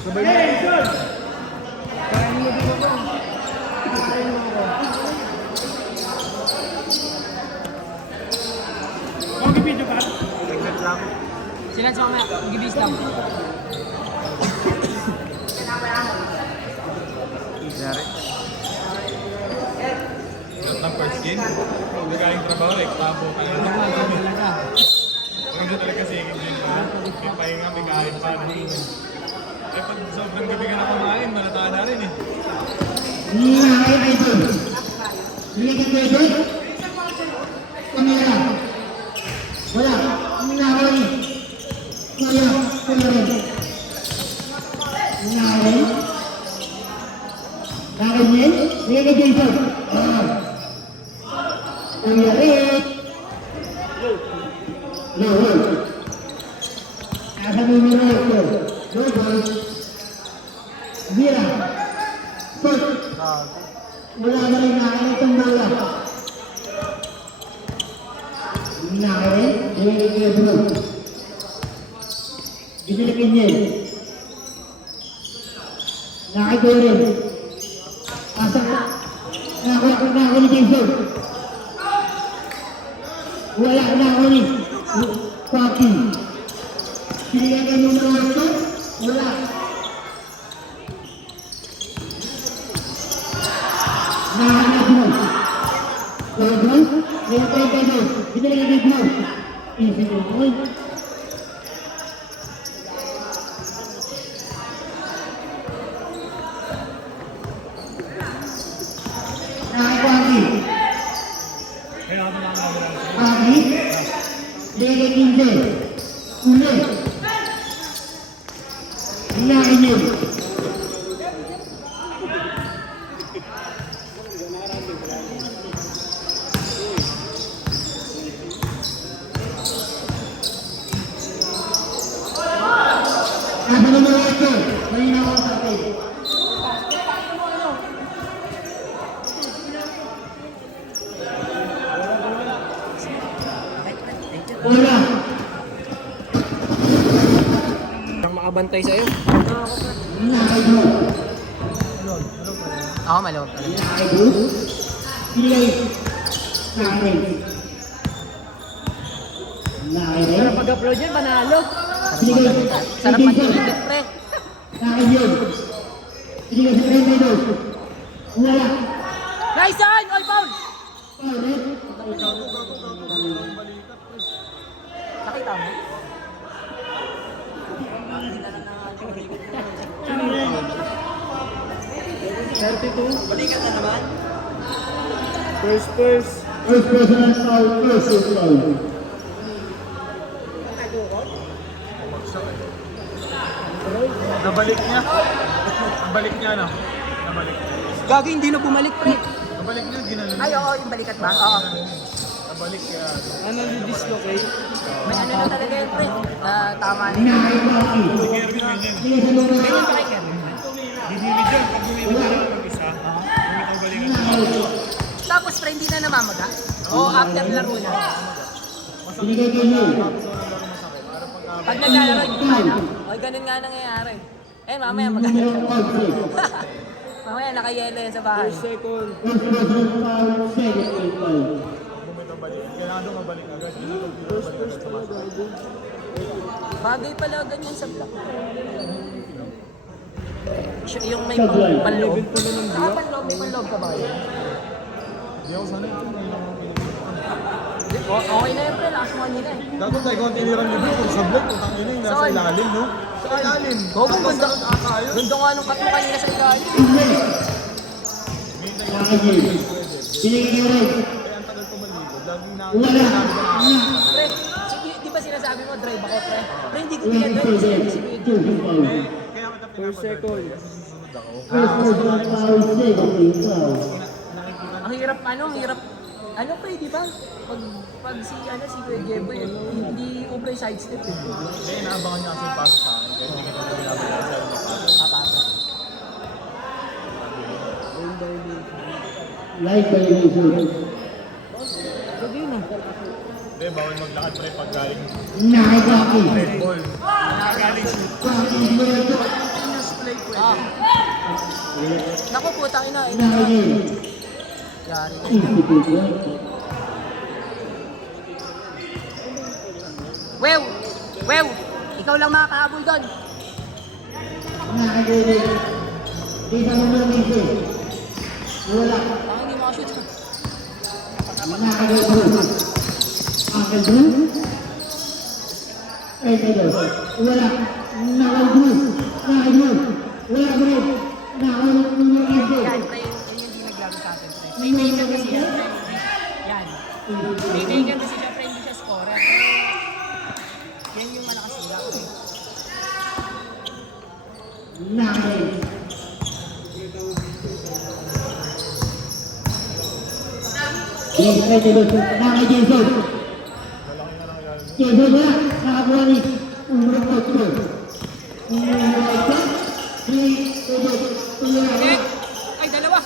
Sabay mo. Kain mo din ako. Kain mo ako. Okay, video ka? Tingnan lang. Sila sa mamaya, mag-ibis lang. Yari. Ng first game, hindi kayang trabaho, tabo ka lang. Talaga. Hindi talaga second game pa. May pahinga, may kain pa. Eh pag sobrang gabi ka na kumain, malataan na rin eh. Ninahay idol. Nilagay idol. Kamera. Wala. Ninahay. Kaya. Kamera. Ninahay. Nakaganyan. Nilagay idol. Kamera. No. Asa mo yung ito. No ball. Bira. Put. Wala na rin nakain itong bola. Nakain. Nilagay niya bro. Ibigay niya. Nakain rin. Asa ka. Nakain niya. Wala na rin. Paki. Sinigagan mo na ito. Wala. Nahanap mo. Pwede? Pwede mo. Binilagay mo. Ibigay mo. Nakapagi. Pagi. Binilagay hindi. Uli. Hinahin yun. Nasa naman ito. May inawa sa akin. Wala. Ang makabantay sa'yo. Hinahin mo. Ako malawag talaga. Hinahin mo. Pilay. Hinahin. Hinahin. Pero pag-upload yun, panalo. Binigay. Sarap mag-edit, pre. Hinahin yun. Binigay sa 32. Wala. Nice on! All foul! Paulit. Nakita mo? Balikan na naman. First. First personal foul. First foul. Nabalik niya. Nabalik niya na. Nabalik. Gagi, hindi na bumalik, pre. Nabalik niya, ginano. Ay, oo, yung balikat ba? Oo. Nabalik niya. Ano yung dislocate? May ano na talaga yun, pre. Tama na yun. Hinahin mo. Si Kervin ganyan. Binigay sa mga. Ganyan pa kay Kevin. Didili dyan. Pag bumili ka lang ng isa, bumili ka balikan. Tapos, pre, hindi na namamaga? Oo, after laro na. Binigay kay Neil. Pag naglalaro, hindi ka na. O, ganun nga nangyayari. Eh, mamaya magagalit. Mamaya, nakayelo yan sa bahay. Second. First personal foul. Second foul. Bumili kailangan doon mabalik agad. Bagay pala ganyan sa block. Yung may panloob. Saka panloob, may panloob ka ba? Hindi ako sanay. Okay na yun, pre. Lakas mo kanina eh. Gago tayo kung tinirang libro kung sablay, kung tangin na yung nasa Saan? ilalim, no? Sa ilalim. Gogo, Tapos ganda. sa nakakayos. Ganda nga nung cut mo kanina sa ilalim. Nakaganyan. Binigay kay Red. Kaya ang tagal ko maligod. Laging na Wala. Pre, sige, di ba sinasabi mo, drive ako, pre? Pre, hindi ko Wala. drive. Sige, Two foul. Kaya kita First, second. susunod ako. First personal foul. Second foul. ang hirap, ang hirap. Ano pre, di ba? Pag si Kuya Jebo, hindi ubra yung sidestep eh. Kaya inaabangan niya kasi yung paso sa akin. Kaya hindi kita pinapagawa sa mga paso. Papasa. Light violation. Hindi, bawal maglakad pa rin pag galing Nakagaki. red ball. Galing shoot. Paki mo ito. Ah. Naku, putang ina. Nakagay. Yari. Easy tubo. Wew! Wew! Ikaw lang makakahabol doon. Nakagay. Di ba mo namin siya? Wala. Parang hindi makashoot. Nakagay. Uncle Drew. Ay, tayo. Wala. Nakagay. Nakagay. Wala ko rin. Nakagay. Yan, pre. Yan yung di naglaro sa atin, pre. May Megan kasi yan, pre. Yan. May Megan kasi siya, pre. Hindi siya scorer. Yan yung malakas nila, pre. Nakagay. Nakagay Jason. Jason na. Nakakuha ni. Umurong ko ito. Umurong ko. Net! Ay, dalawa!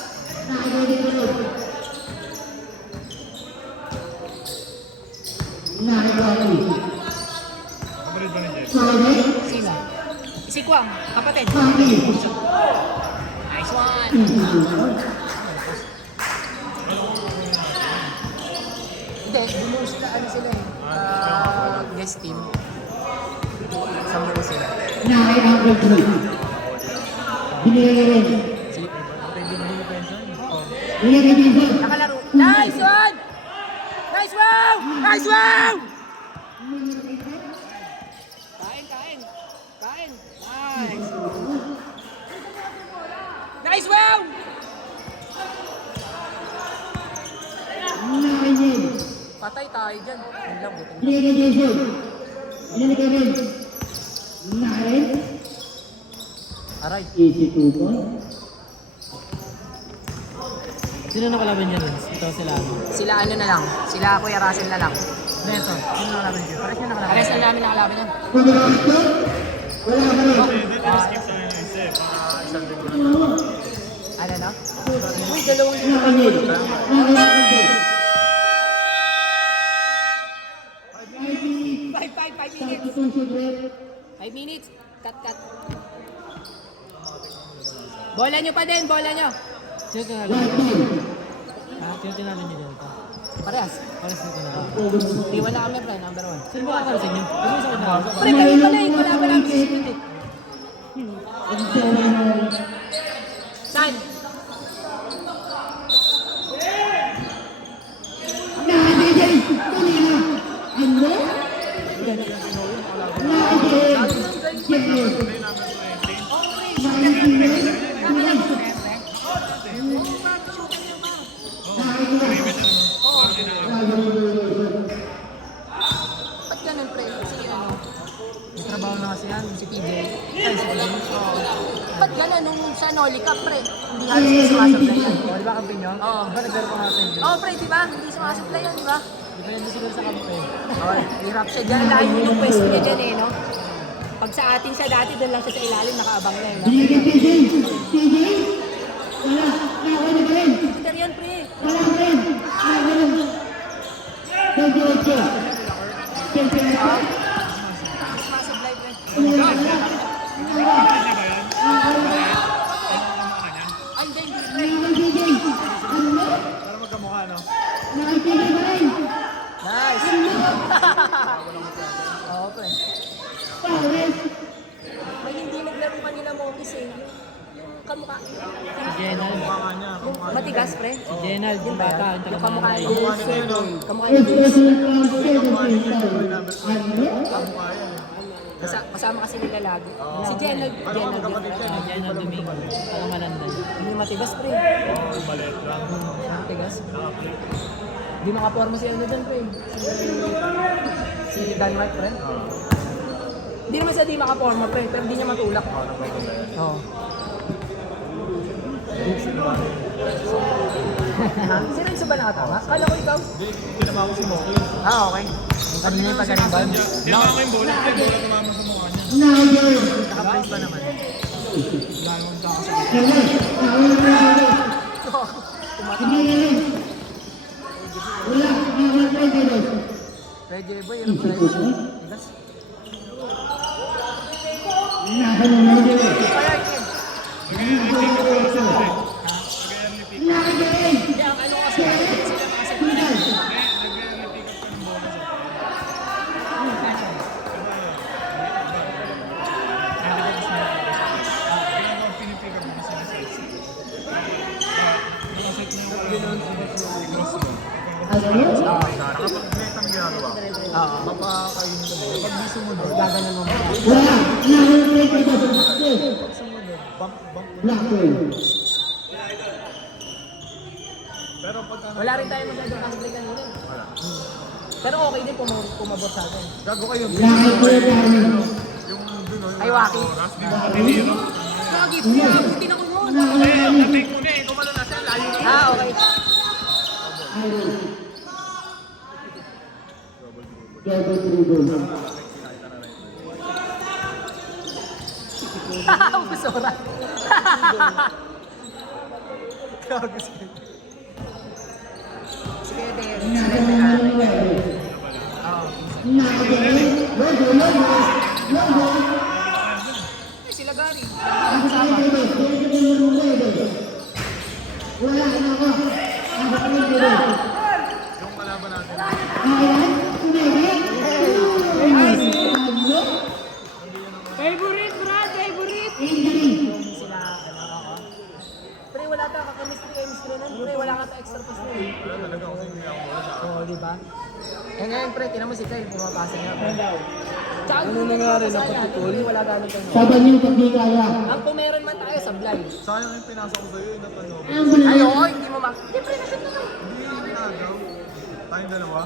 Kapalit ba ni Jeff? Sino? Si Kwang, kapatid. Nice one! Hindi, bumuo sila, ano sila eh. Guest team. Sambo sila. Nakalaro. Nice one! Nice wow! Nice wow! Kain, kain. Kain. Nice. Nice wow! Patay tayo dyan. Yun lang, buto. Aray. Easy tubo. Sino nakalaban niya rin? Ito sila ano? Sila ano na lang. Sila Kuya Russell na lang. Neto, sino nakalaban niya? Pares niya nakalaban. Pares na namin nakalaban yan. Hindi, skip sa akin yung isa eh. Para isang linggo na. Ano na? Uy, dalawang dito. 5 minutes. 5 minutes. Cut, cut. Bola nyo pa din, bola nyo. Sino tinalaban? Sino tinalaban niya dito? Parehas. Pares na tinalaban. Hindi, wala kami, pre. Number 1. Sino ba kakala sa inyo? Sino sa kanya? Pre, kami pala yung wala pa namin sa split eh. Saan? Ba't ganun, pre? Sige, ano? May trabaho na kasi yan. Si TJ. Ay, si Pagin. Ba't ganun nung sa Noli Cup, pre? Hindi halos na sumasablay yan. Oh, di ba kampi niyo? Oo. Di ba naglaro pa nga sa inyo? Oo, pre, di ba? Hindi sumasablay yan, di ba? Di ba hindi siguro sa kampi? Okay. Hirap siya dyan. Lahat yun yung pwesto niya dyan eh, no? Pag sa atin sa dati, doon lang siya sa ilalim, nakaabang na eh, no? Peter yan, pre. Sumasablay, pre. Ay, hindi, pre. Para magkamukha, no? Nice! Oo, pre. May hindi naglaro kanina Monkeys eh. Yung kamukha. Si Jenal. Yung matigas, pre. Si Jenal, yung bata. Yung kamukha niya. Kamukha Ito niya. Kasama kasi nila lagi. Si Jenal. Jenal. Jenal Domingo. Parang malandan. Hindi matigas, pre. Maliit lang. Matigas. Hindi makaporma si ano dyan, pre. Si Dan White, pre. Hindi naman siya di makaporma, pre. Pero hindi niya matulak. Oo. Si Renzo ba nakatama? Kala ko ikaw. Hindi, tinama ko si Moki. Ah, okay. Yung kanina yung pagaling ba? Tinama ko yung bola. Yung bola tumama sa mukha niya. Naka-brace pa naman. Langon ka kasi. Ready boy, yung pre. Tigas. Kaya, Ken. Ayos. Kapag direct ang ginagawa, Oo. mapakainin ka mo. Pag di sumunod, Gaganon mo ba? Wala. Nahuli ka sa basket. bump mo. Black ball. Pero pagka Wala rin tayo magagawa kasi play kanina. wala. Pero okay din pumabot sa akin. Gago kayo. Lakay ko yung dami. Yung dun, no, yung Ay, Waki. oras, di mo matiniro. Lagi, hindi na ko yun. Eh, na-take mo na eh. Kumano na siya, layo na. Ah, okay. Double dribble. Busora. Sige, Derek. Oo. Ay, sila Gary. Sama. Wala na ako. Ako kami dito. Yung kalaban natin. Ayan, kumedi. Favorite, Brad! Favorite! Injury. Sila, ako. Pre, wala ta ka-chemistry nun. Pre, wala ka ta-extra pass nun. Wala talaga kasi hindi ako wala sa Oo, di ba? Eh ngayon, pre, tinan mo si Kyle, pumapasa niya. Tsaka, Ano nangyari? Naputol? Wala gano'n tayo. Saban yung pag di kaya. Ang kung meron man tayo, sablay. Sayang yung pinasa ko sa'yo, yung natanong. Ang bulan. Ay, oo, hindi mo mak... Hindi, pre, nasip naman. Hindi yung ginagaw. Tayong dalawa.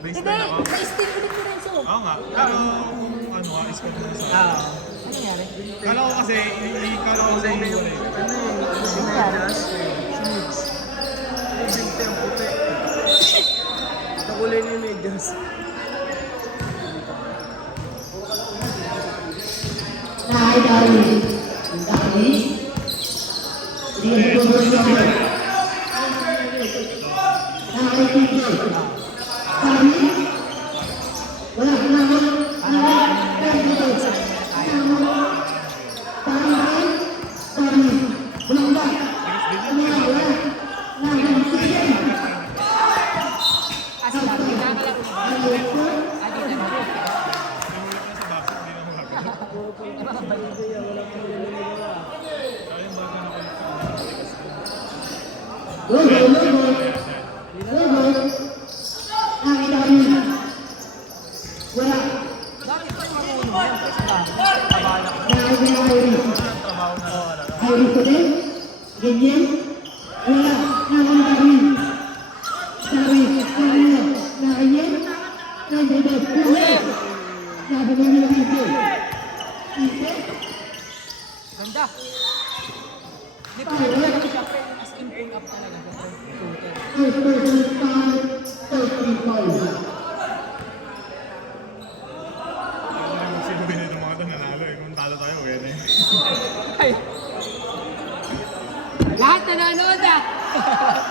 Hindi, Baseline ako. na-steal ulit ko rin, so. Oo nga. Pero kung ano nga, iskot mo sa... Ah, ano nangyari? Kala ko kasi, kala ko sa'yo yung wala eh. Ano nangyari? Binte ang puti. Nakulay na yung medyas. Nakay Dari. Dari. Hindi ko gusto. Nakay Tito. Sami. Wala na ako. Nakay Tito. Sami. Sami. Wala ba? Wala. Nakay Tito. Ah, sila, pinakalaro na. Ah, di na. Sa boxing, hindi na ako Sayang bago na kayo. Logo. Nakay Dari. Wala. Bakit pa yung marunong yan? Pre, sa bahay. Kabalak. Nakay Dari. Trabaho na talaga. Ay, ko din. Ganyan. Wala. Nakay Dari. Nakay. Sabi mo nila dito. Ganda. Di ba, ano siya, pre? As in, pull up talaga. Shooter. First person time, first recall. Sino binito mga ito nanalo eh. Kung talo tayo, wala eh. Ay. Lahat nanonood ah!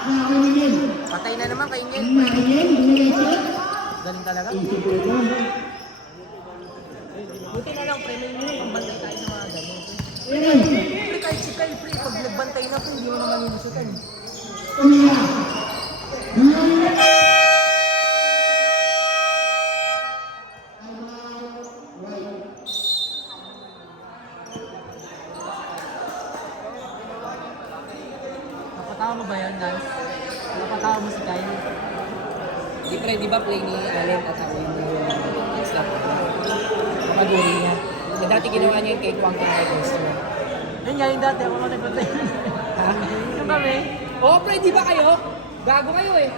Nakakainin. Patay na naman kay Niel. Nakakainin. Binigay. Galing talaga. Isip ko ito. Buti na lang, pre, may pambantay tayo sa mga ganyan. Ayan. Pre, kahit si Kyle, pre, pag nagbantay na pre, hindi mo naman inusutan. Tumira. Napatawa mo ba yan, Lance? Napatawa mo si Kyle? Di pre, di ba play ni Allen at ako yung slap ko? Paguri niya. Eh, dati ginawa niya yung kay Kwang kung kay Gusto. Yun nga yung dati, ako mga nagpatay. Ha? Yung kami? Oo, pre, di ba kayo? Gago kayo eh.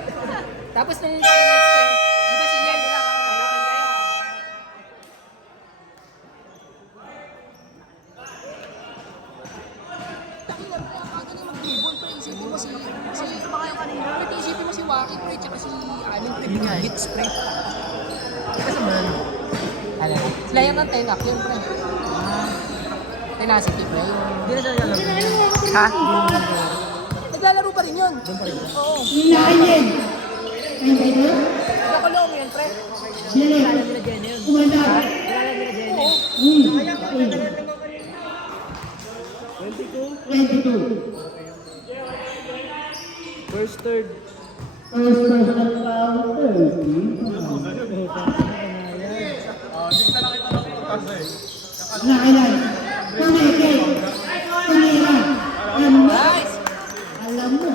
Tapos nung finals pre, di ba si Niel? Palitan kayo. Takina, pre, ang kagad yung mag-dribble, pre. Isipin mo si mga yung kanina. Pre, isipin mo si Waki, pre, tsaka si Allen, pre. Hits, pre. Kasi man. Ano? Sila yung ng Tenak yun, pre. Tenacity, pre. Hindi na siya naglalaro. Ha? Naglalaro pa rin yun. Doon pa rin. Oo. Nakakainin. Ayun ba ito? Nakulong yun, pre. Dili. Umanda. Oo. 22. First, third. First person foul, 30. Dikta lang kita ng tutas eh. Nakailan. Tumeke. Tumira. Alam mo. Nice! Alam mo.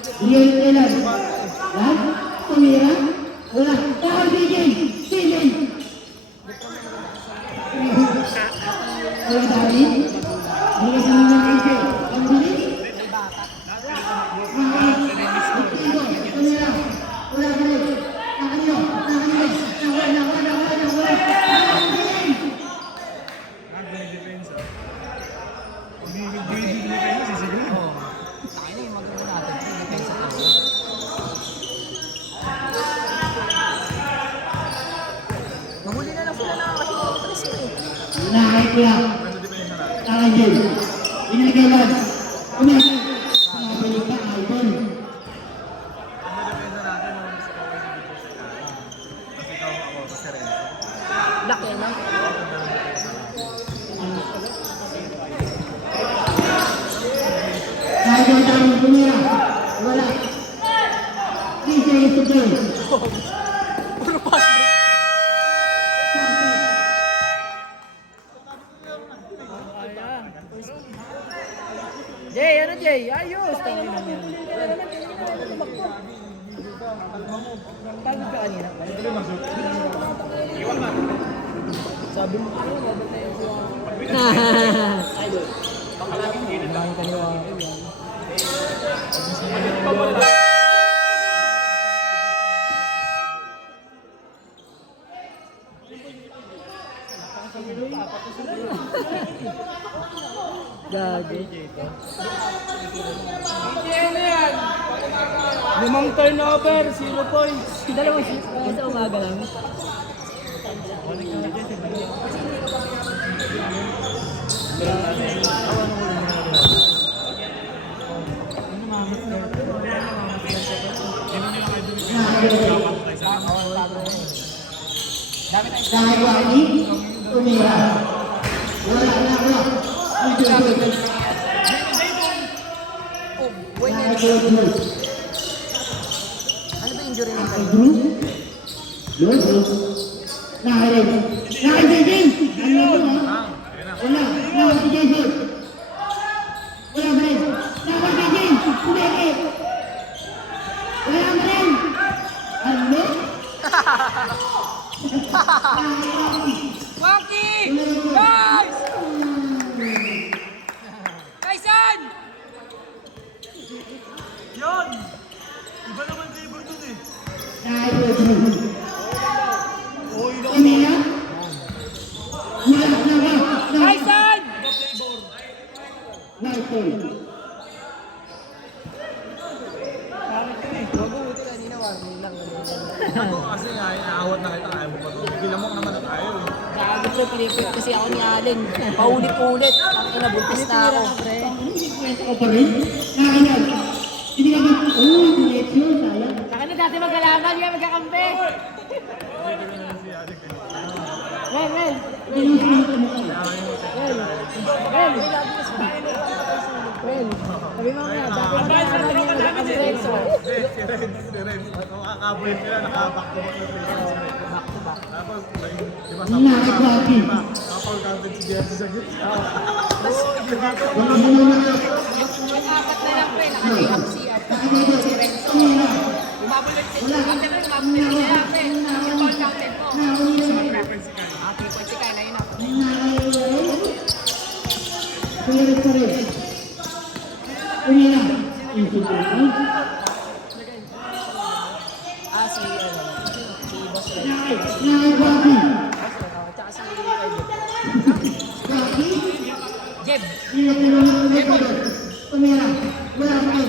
Bigyan ng kailan. Lahat. Tumira. Wala. Ako bigyan. Bigyan. Wala dami. Bigyan sa mga kaise. Ang bilis. Tumira. Wala balik. Nakanyo. Nawala. Nag-depensa. Pag hindi depensa, sisigil. Oo. Tayo na yung maganda natin. Depensa pa. Nahuli na lang sila na kasi tres mo eh. Nakakit ko lang. Ano depensa natin? Nakakit. Inagalan. Ulit. Nakabalik ka, Alvin. Ano depensa natin nung sa kaway si Dito sa kaya? Kasi ikaw ako sa Serenzo. Laki na. Kahit ang daming tumira. Wala. DJ is to play. Puro pass bro. Jay, ano Jay? Ayos! Tayo naman yan. Tawag ka kanina. Sabi mo ko, mabot na yung siya. Idol. Maraming kaniwa. Gagi. Limang turnover, 0 points. Dalawang shoot sa umaga lang. Kahit wali, tumira. Wala na ako. Oh, wait na. Kahit Drew. Ano ba injury ng kanya? Drew. Lolo. Nakakit. Nakakit din. Ano mo? Wala. Nakakit din. Wala ba rin? Nakakit din. Kumeke. Wala ba rin? Ano? Waki! Guys! Kaisan! Yun! Iba naman flavor dun eh. Nakakit Drew. Tumira. Wala na ba? Kaisan! Nakakit. Wag mo buti kanina, warning lang. Ako kasi nga, inaawat na kita. Ayaw mo pa doon. Ginamok naman na tayo eh. Gago ko, pinipit kasi ako ni Allen. Paulit-ulit. Ang inabulpis na ako. Kwento ko pa rin. Nakakit. Hindi ka ba? Uy, diretso. Sayang. Saka na dati magkalaban, yan magkakampi. Well. Sabi mo nga, dati magkalaban yan magkakampi. Si Renz. Nakakabuhin sila, nakaback to back na players. Back to back. Tapos, di ba Nakakwapi. Kapag counted si Jesse sa gitna. Wala mo na nga. Yung apat na lang pre, naka-layup si Renzo. Umabulit si After mo, umabulit si Ate. Yung ball counted mo. Ah, 3 points si Kyle, ayun ako. Kuya pa rin. Tumira. Ah, si Boss Red. Nakakwapi. Tsaka si Edward. Kwapi. Jeb. Tumira. Wala pa rin.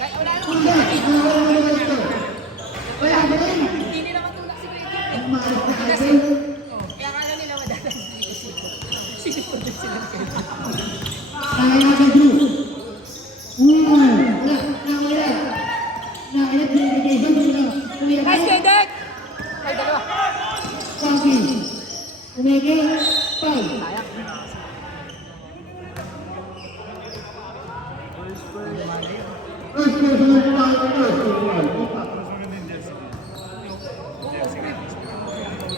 Kahit wala naman. Kuya. Wala pa rin. Hindi nila matulak si Red. Umalis na Kasi, kayo. kaya akala nila madadali kasi. Sinipundin sila kayo. Kaya ka, Drew. Wala. Nakakit. Nakakit. Dedication. Tumira. Guys, Kedek! Ay, dalawa. Kwapi. Kumeke. Pay. Sayang. First personal foul.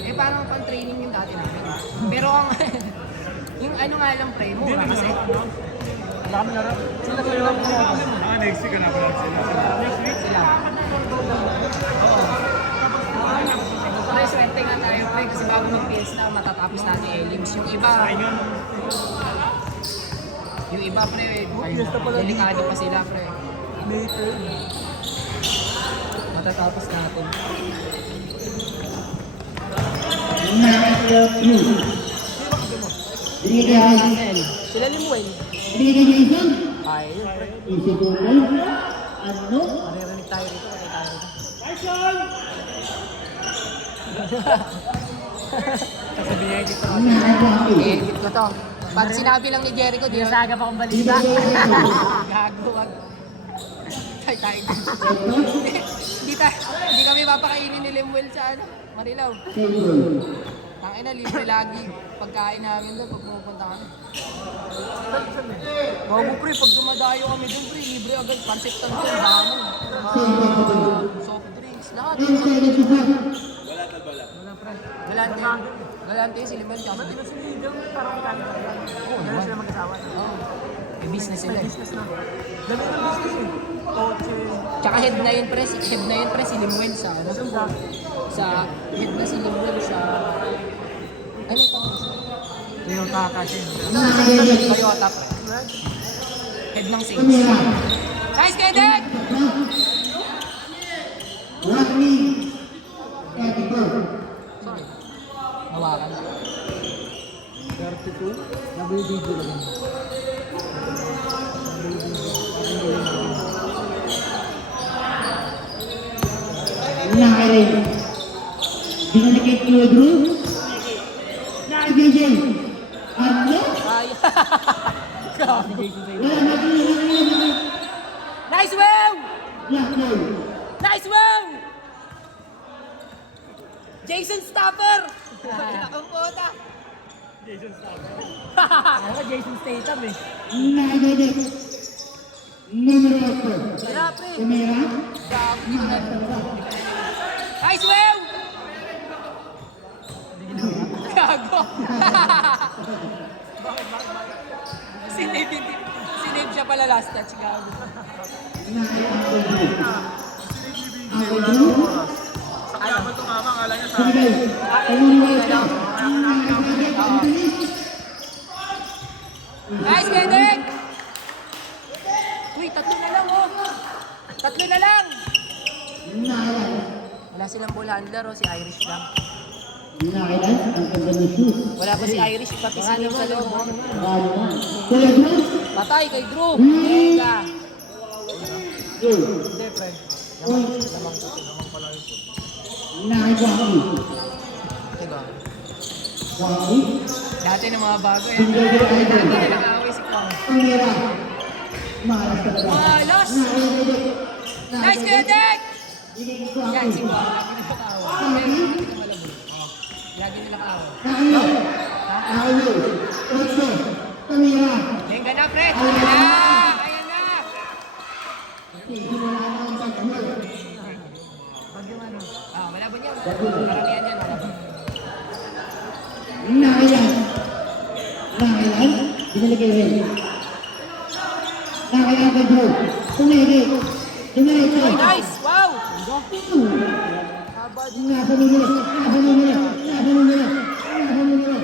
Eh, parang pang-training yung dati namin. Pero ang, yung ano nga lang pre, mura kasi. Sila kayo lang next week na pala sila. Sila. Oo. Pre, swerte nga tayo, pre, kasi bago mag-fiesta, matatapos natin elims. Yung iba, pre, delikado pa sila, pre. Matatapos natin. Number 2. Binigay kay Chanel. Sila Limuel. Binigay kay Jason. Ay, yun, pre. Easy to play. Ano? Maririnig tayo rito, patay tayo rito. Sasabihin niya dito. I-edit ko to. Pag sinabi lang ni Jericho, di nasaga pa akong balita. Gago, wag. Tayo. Hindi kami papakainin ni Limuel sa ano, Marilaw. Tangina, libre lagi pagkain namin doon pag pupunta kami. Bago pre, pag dumadayo kami doon pre, libre agad. Pancit tanto, damo. Soft drinks, lahat. Wala pre. Galante si Limuel tsaka. Ba't iba si Limuel? Parang oo, naman sila mag-asawa. Oo. May business sila. Business na. Dami ng business eh. Tsaka head na yun pre, si Limuel sa ano? Sa head na si Limuel sa ano ito? Toyota kasi. Toyota pre. Head ng sales. Nice, Kedek! Sorry. Hawakan. 32? WDG lang. Nakarin. Binigay kay Drew. Nakagigil. Ano? Ay. Wala na pinigay. Nice wow! Yakol. Nice wow! Jason Stopper! Ang puta! Jason Stopper. Jason Statham eh. Nakagigil. Numero 8. Wala pre. Tumira. Nice wow! Gago! Sinave siya pala last touch, gago. Kaya ba ito kama? Akala niya sa Nice, Kedek! Uy, tatlo na lang, oh! Tatlo na lang! Wala silang ball handler, oh, si Irish lang. Nakailan ang ganda ng shoes. Wala pa si Irish, pati si Nick sa loob, oh. Kuya Drew. Patay kay Drew! Mega! Drew. Hindi, pre. Nakaiwaki. Diba? Waki. Dati ng mga bago, eh. Binigay kay Idol. Dati nag-aaway si Kwang. Tumira. Malas ka talaga. Malas! Nakaiwaki. Nice, Kedek! Binigay ko Yan, ako. si Kwang. Lagi nila kaawa. Lagi nila kaawa. Nakaiwaki. Nakaiwaki. Otso. Tumira. Yan ka na, pre! Ayan na! Ayan na! Simula na ang pagkamot. Pag yung ano, wala ba niya? Maramihan yan, wala ba? Nakailan. Nakailan. Binigay kay Ray. Nakailan kay Drew. Tumiri. Dumiretso. Ay, nice! Wow! Nasa numero. Nasa numero. Nasa numero. Nasa numero.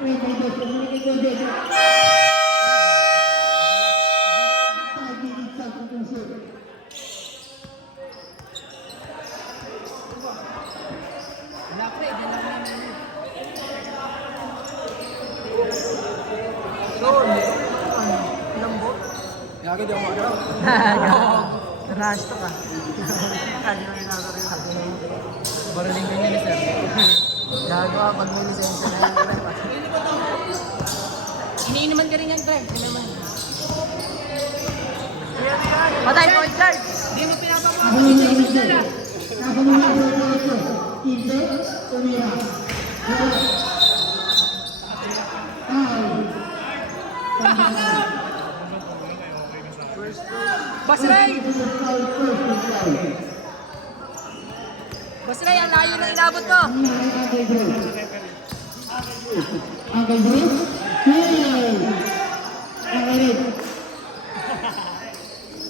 Ray kay Drew. Binigay kay Drew. Pagiging sa puso. Wala, pre. Diyan lang namin. Gagi di ako magalaw. Rush to ka. Baraling ka niya ni sir. Gago pag may lisensya na yan, pre. Iniinuman ka rin yan, pre. Iniinuman. Patay, point guard! Di mo pinapakuha pa si Jason Dala. Nasa numero 8. Hindi. Tumira. Basray! Basray, ang layo na inabot mo! Uncle Bruce. Hey! Nakailan.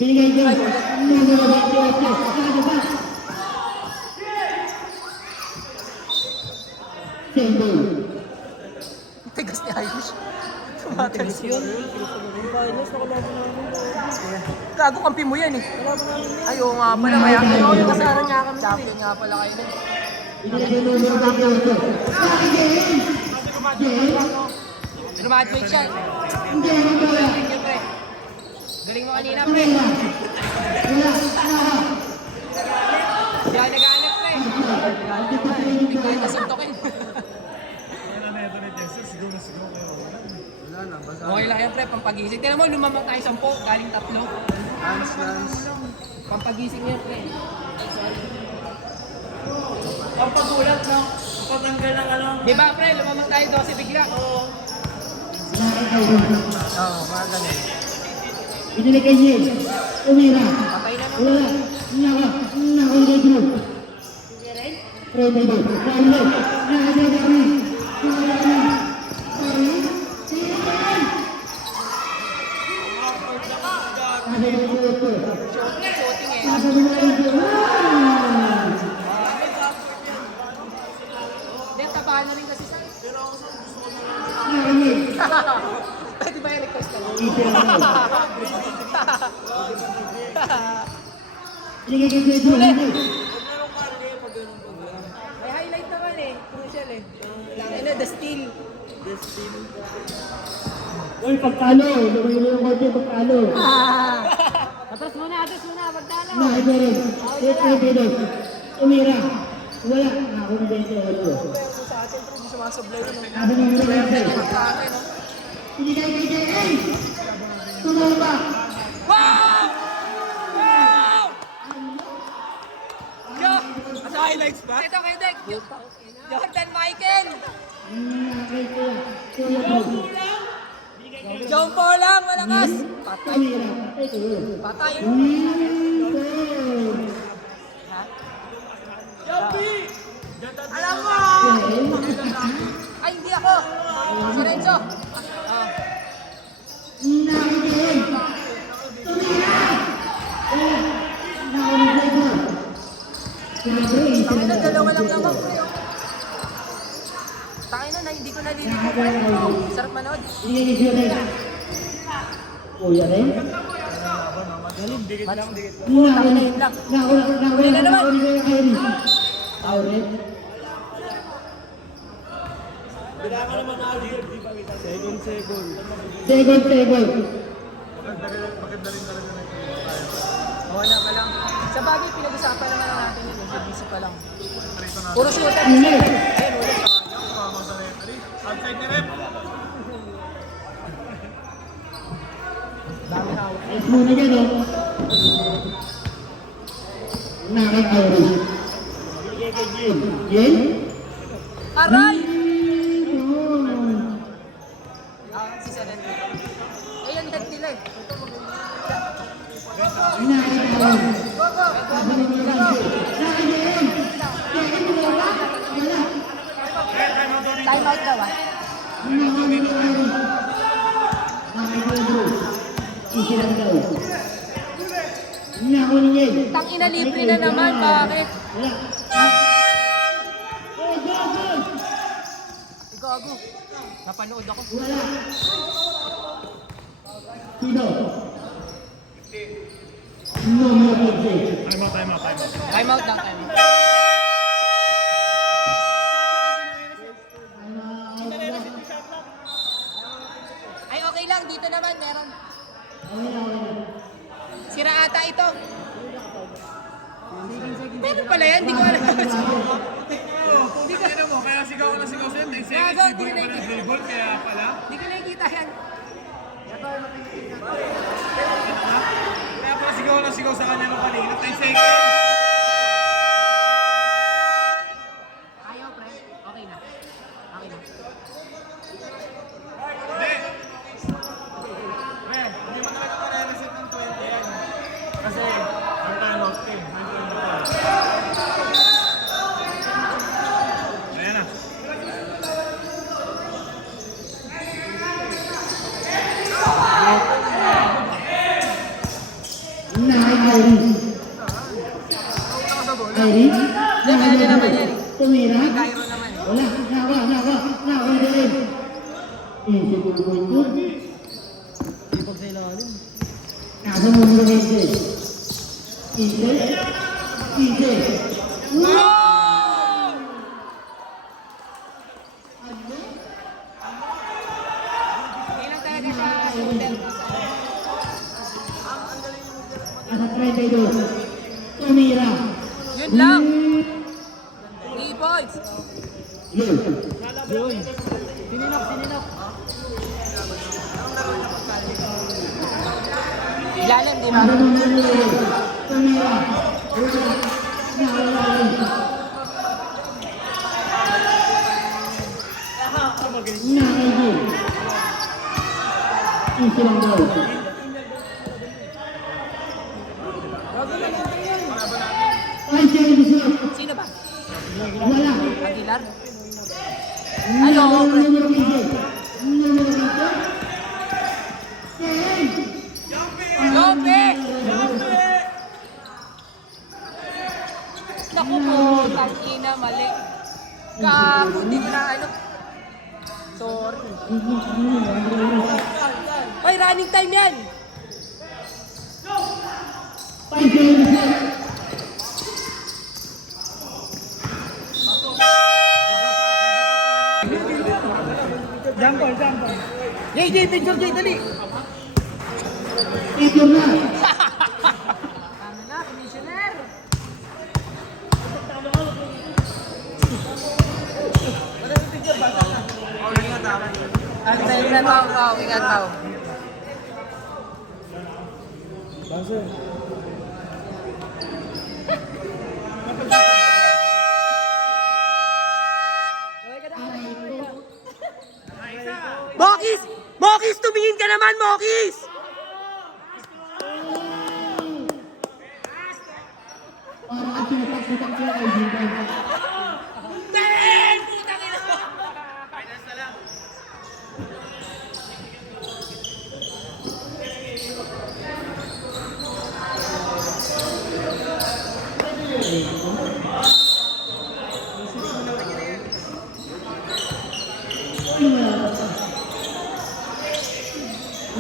Binigay ko. Numero 28. Nakadaba. Same ball. Tigas ni Irish. Tumatalis yun. Gago, kampi mo yan eh. Ay, oo nga pala. Kaya kayo kasaran nga kami. Champion nga pala kayo nun. Binigay ko numero 28. Lumadway siya. Hindi, wala. Siyempre. Galing mo kanina, pre. Wala. Hindi ako nag-aanap, pre. Hindi ko yung kasuntokin. Ano na ito ni Jesus, sigaw na sigaw kayo. Okay lang yan, pre. Pampagising. Tignan mo, lumamang tayo 10. Galing 3. Pampagising yan, pre. Pampagulat, no? Patanggal ng ano. Di ba, pre? Lumamang tayo 12 bigla. Oo, mga ganun. Binigay kay Jay. Umira. Patay na naman. Wala. Nakahulay group. Remedy. Nakahulay. Nakahulay kami. Shooting eh. Hindi, tabahan na rin kasi sa... Pwede ba yung request na lang? Binigay kay Jay. May highlight naman eh. Crucial eh. Ano, the steal. Uy, pagkalo. Lumayo yung konti, pagkalo. Atras muna, pagtalo. Nakahulay. Remedy. Umira. Wala. Nakahulay kay Jay. Sa atin, pero hindi sumasablay yun. Sabi ng numero Yan 28. yung sa akin, no? Binigay kay Jay. Tumumba. Wow! Wow! Yo! Sa highlights ba? Ito kay Dek. Jordan Michael! Nakakay ko. Kuya ko. John Paul lang, malakas! Patay. Umira. Patay ko. Patay. Ha? Alam mo! Ay, hindi ako! Si Renzo! Tangin na, dalawa lang naman, pre. Tangin na, hindi ko naliligo, pre. Sarap manood. Kuya rin? Tangin na, yun lang. Huli na naman. Tao rin? Second. Wala ka lang. Sa bagay, pinag-usapan naman natin yun. Sa busy pa lang. Puro shooter. Huli. Ayun, ulit. Sumama sa referee. Outside ni ref. Dami na out. Ayos muna dyan, oh. Nakaka-Irish. Yen? Aray! Si Seren. Ayun, head nila eh. Nakaka-Irish. Time out daw ah. Isilang daw. Nakahuli niya. Tang ina, libre na naman. Bakit? Wala. Gago. Napanood ako. Wala. Sino? Numero 15. Time out. Time out lang, time out. Ay, okay lang. Dito naman, meron. Sira ata ito. Meron pala yan, hindi ko alam. Hindi ka mo, kaya sigaw ka na sigaw sa'yo. May Gago, second, hindi si Boy na pa nag-dribble, kaya pala. Hindi ko nakikita yan. Kaya pala sigaw na sigaw sa kanya nung kanina. 10 seconds. Ayaw, pre. Okay na. Okay na. Hindi. Pre, hindi mo talaga pa-reset ng 20 yan. Kasi, ang time out team. Ayan na. Cairo naman. Wala. Nawa din. Easy to the point yun. Ipag sa ilalim. Nasa mo mo rin din. Easy. Ilang talaga siya shooter. Nasa 32. Tumira. Yun lang. 3 points. Yun. Yun. Sininok. Ilalim, di ba? Nasa mo mo rin. Tumira. Wala. Nawala rin. Nakagin. Easy lang daw. Ay, siya yung gusto. Sino ba? Wala. Aguilar? Ano? Ano? Numero 15. Numero 15. Ten. Lope! Naku po, tangina, mali. Kabuti mo na ano. Sorry. Ay, running time yan! Ay, siya yung gusto. Jay, picture Jay, dali! Ito na. Ano na, commissioner? Ang tayo na tao, ingat tao. Mokis! Mokis, tumingin ka naman, Mokis! Para at pinapagputang sila kaibigan. Ten! Putang ina!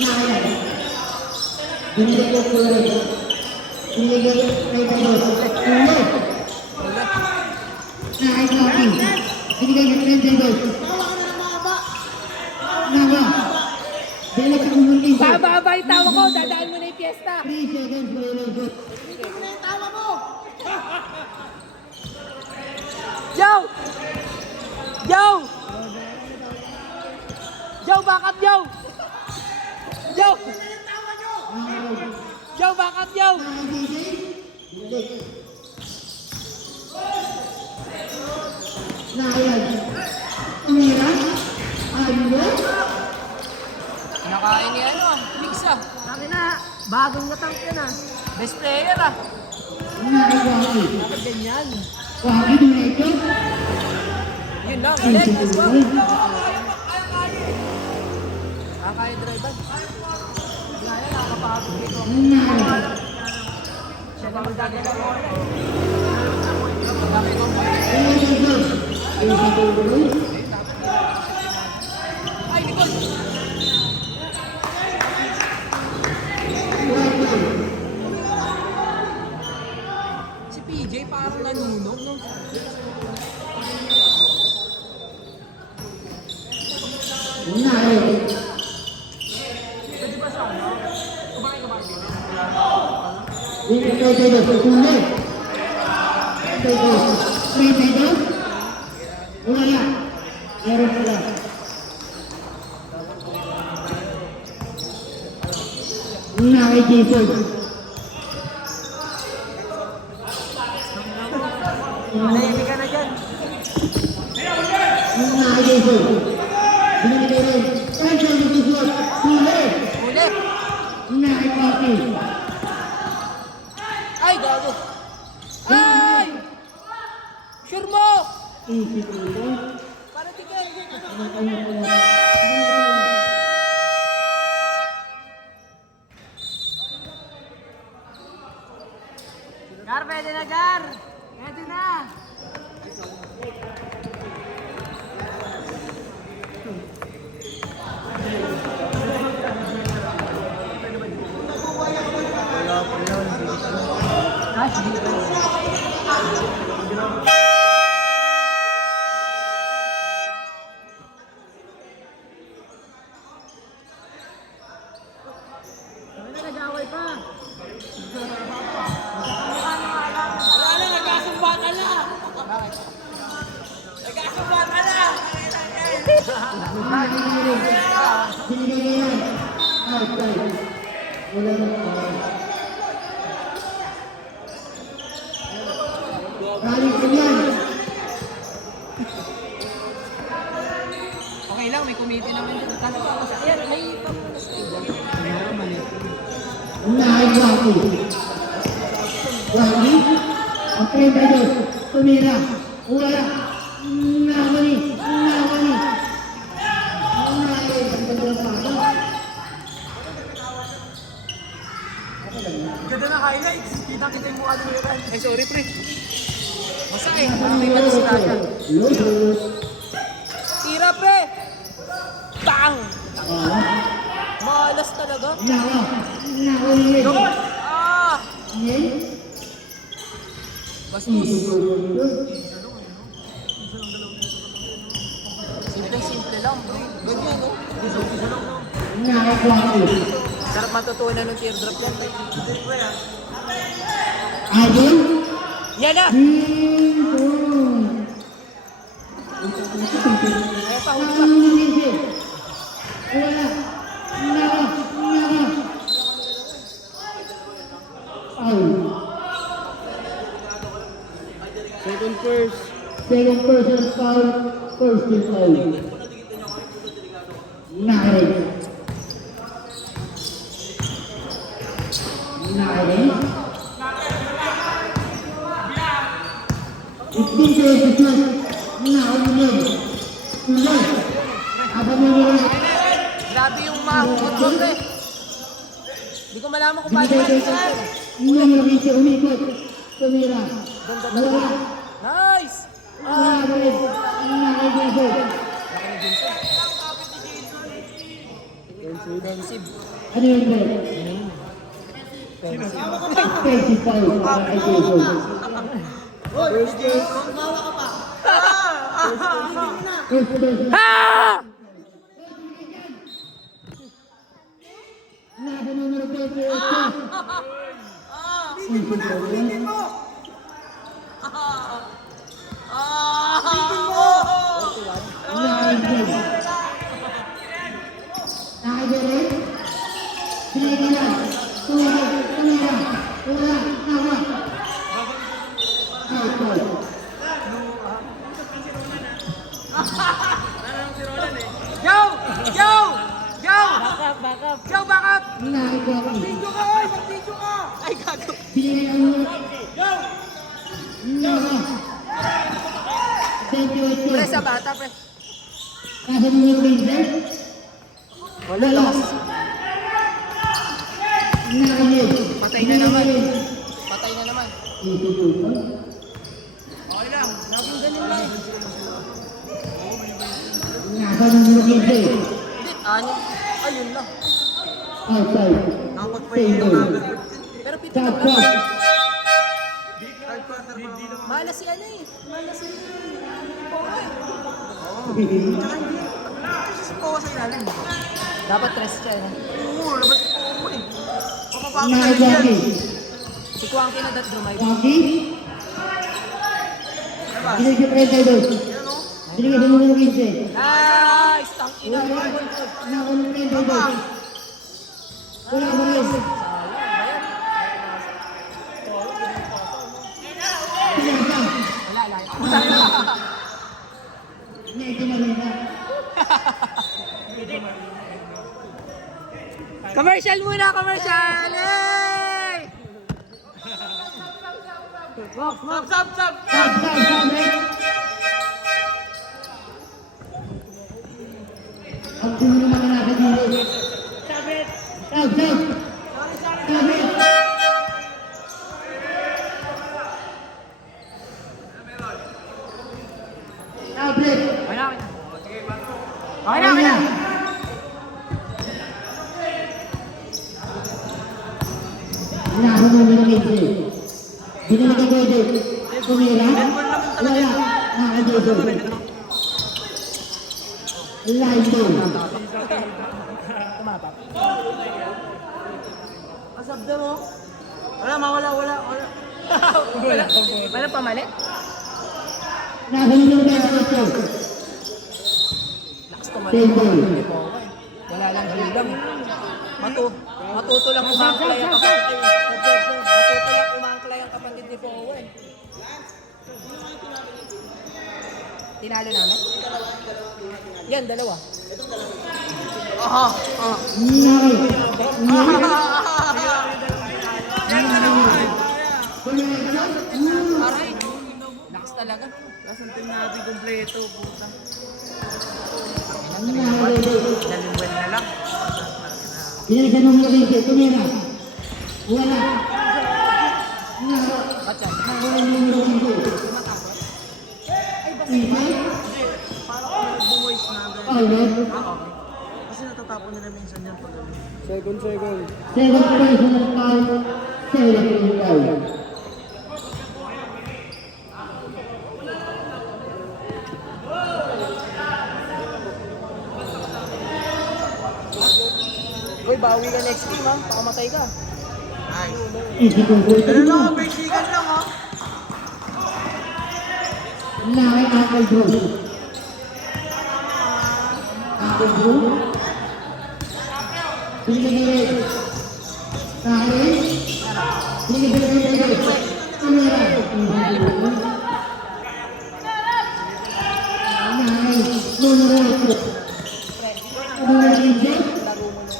Naya. Binigay ko po rin. Binigay kay Tayo. Ulo. Naya Kaki. Binigay kay Tayo. Nawa. Binigay sa kumulin ko. Bababa yung tawa ko, dadaan mo na yung piyesta. 3 seconds violation. Joe! Joe! Joe, back up, Joe! Joe! Joe, back up, Joe! Nayan. Tumira. Ayun. Nakain ni ano, mix ah. Sabi na, bagong natang ka na. Best player ah. Nakikaki. Bakit ganyan? Wagi diretso. Yun lang, ulit, let's go! Kaya drive-an. Kaya nakakapagod dito. Nayan. Siya lang magdadala mo ulit. Dami ko mo. Ay, Nicole! Si PJ parang nanunog, no? Nayan. Pwede ba sa ano? Kumain. Binigay kay Tayo. Tuloy. Tayo. May Tayo. Wala. Meron sila. Nakay Jason. Manahimik ka na dyan. Nakay Jason. Binigay rin. Ay, siya yung susunod. Tuloy. Ulit! Nakay Kaki. Ay, gago! Ay! Sure mo! Easy to ito. Para tigil! Gar, pwede na, Gar! Pwede na! Binigay niya yan. Outside. Wala na. Galing ko yan. Okay lang, may committee naman dito. Kaso pa ako sa ayan, may tapos na yun. Kaya mali. Unahin Waki. Waki. Ang prenda doon. Tumira. Wala. Namani. Namani. Unahin. Ang ganda pa. Ganda na highlights. Kita-kita yung mukha nila. Ay, sorry pre. Basta eh, nakakita na si Raya. Tira pre! Bang! Malas talaga. Nako. Nako yun. Ah! Yan. Bastos. Simple lang bro. Ganyan no? Nako Waki. Sarap matutunan ng teardrop yan. Idol. Yan na! Ding-dong. Ay, pahuli pa. Wala. Nako. Nako. Foul. Second first. Second person foul. First team foul. Nakarin. Nakarin. 15 seconds na. Nakarin. Tuloy. Aba mo mo rin. Grabe yung mga motor eh. Hindi ko malaman kung paano Binigay yan. kayo. Numero 15 umikot. Tumira. Ganda Wala. talaga. Nice! Wala ba rin. Nakarin. Defensive. Ano yun ba? Defensive foul para kay Jason. First person. Ah! Nasa numero 28. Nakarin. Binigyan. Tumira. Wala. Nawa. Outside. Yo! Yo! Yo! Yo, back up! Nakarin. Mag-video ka! Ay, gago! Binigyan ang Nawa. 28. Pre, sa bata, pre. Nasa numero 20. Wala lakas. Nakarin. Patay na naman. Patay na naman. Okay lang. Laging ganun na eh. Nasa numero 15. Hindi, anim. Ayun lang. Outside. Table. Pero pito Shot naman. clock. Malas si ano eh. Malas si... Dapat tres siya eh. Nakagaki. Si Kuangki na that drumay. Waki. Binigyan 32. Binigyan sa numero 15. Nice! Tang ina. Nakunong 32. Wala ba rin? Pinasa. Wala. Neto na rin na. Commercial muna, commercial! Hey! Stop! Stop, stop, stop. Ang puno ng mga nasa dito. Stop, stop. Sabit. Tablet. Okay na. Nasa numero 15. Binigyan ko ito. Tumira. Wala. Nakadito. Line ball. Asabda mo? Wala. Wala pamalit? Nasa numero 28. Lakas Same ball. Hindi po ako eh. Wala lang bilang eh. Matuto lang umangkla yung kapatid. Matuto lang umangkla yung kapatid ni Powo eh. Tinalo namin? Yan, dalawa. Aha. Aray, lakas talaga. Lakas ang team natin kompleto, puta. Nalimwel na lang. Pinagsan mo muna rin, tumira. Wala. Ba't yan? Wala numero 5. Isa. Parang nag-voice na agad. Outlet. Kasi natatapon nila minsan yan pag ano. Second personal foul. Second foul. Uy, bawi ka next game ha. Pakamatay ka. Nice. Easy control. Ano lang, basican lang ha. Nakay Uncle Drew. Uncle Drew. Pinagigil. Nakay. Pinagigil. Tumira. Nakay. Numero 8. Numero 15.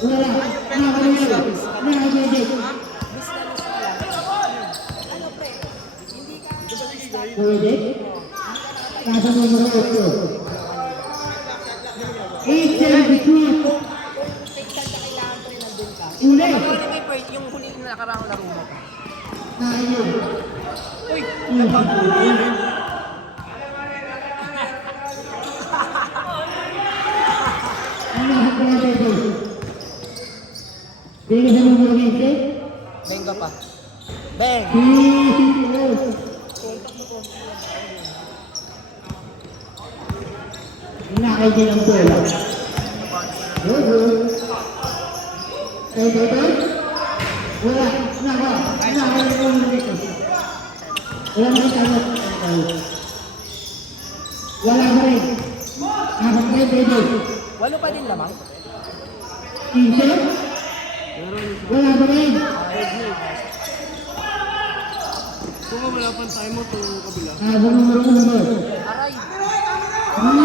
Wala. Nakay. Nakay. Pwede? Kasa numero 8. 8-7-2. Uli. Yung huli na nakaraang laro mo. Tayo. Uy, Ano ang pwede ito? Bigay sa numero 20. Benga pa. Beng! Nakay din ang bola. Ito. Wala. Nakay yung dito. Wala na tayo. Wala pa rin. Nakapagay pwede. Walo pa din lamang. 15. Wala pa rin. Kung wala pang time mo, ito kabila. Kasa numero 1. Aray! Ano?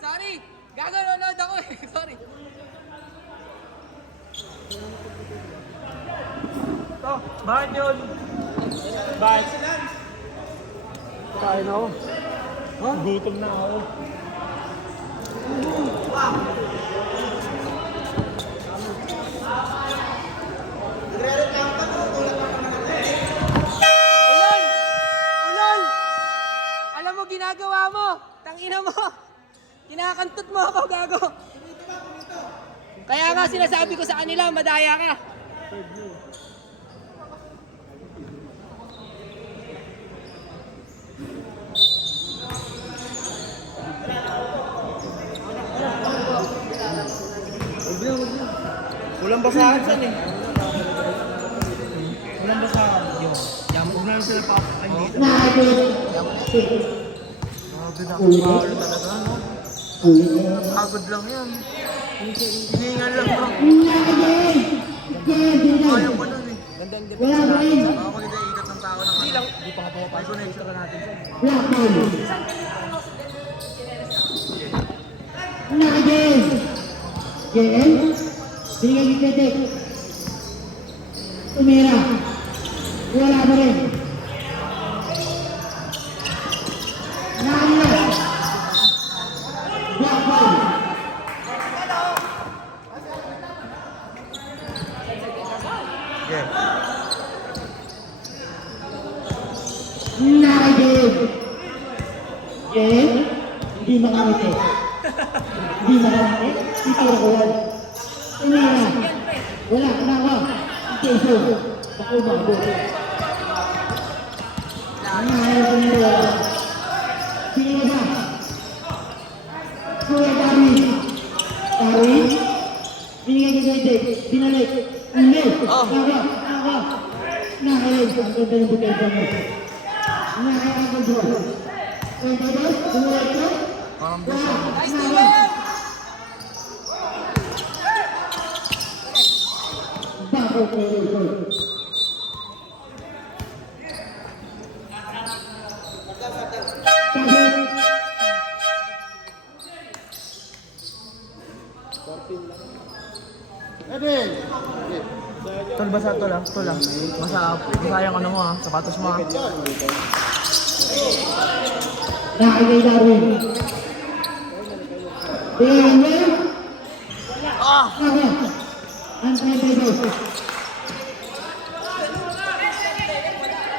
Sorry! Gago, nanonood ako eh. Sorry. Ito, bakit yun? Bakit? Kain ako. Gutom na ako. Ulol! Ulol! Alam mo ginagawa mo! Tangina mo! Kinakantot mo ako, gago! Kaya nga sinasabi ko sa kanila, madaya ka! Walang basahan saan eh. Walang basahan. Huwag na lang sila papakain dito. Grabe na. Mahalo talaga, no? Pagod lang yan. Hiningan lang, bro. Ayaw ko lang eh. Ganda yung Wala pa rin. Baka maganda ikat ng tao ng Hindi lang, hindi pa nga pumapasok. connection ka natin siya. Nakagay. JM. Binigay kitetek. Tumira. Wala pa rin. Nalo. Black ball. Yeah. Nakagay. JM. Hindi makamiti. Hindi makamiti. Titira ko yan. Tumira. Wala. Naka. Keso. Bako bago. Nakayo ko nila. Sino ba? Kuya Dari. Dari. Binigay ko kay Dek. Binalik. Ulit. Naka. Nakain sa ganda ng buteta mo. Nakain ang draw. Ang babas, umuwi. Parang bisa. Nice, Steven! Bago ko. Tol, basa tol ah. Tol ah. Basa yung ano mo ah. Sapatos mo ah. Nakain Darwin. Tingnan. Ah! Ang 32.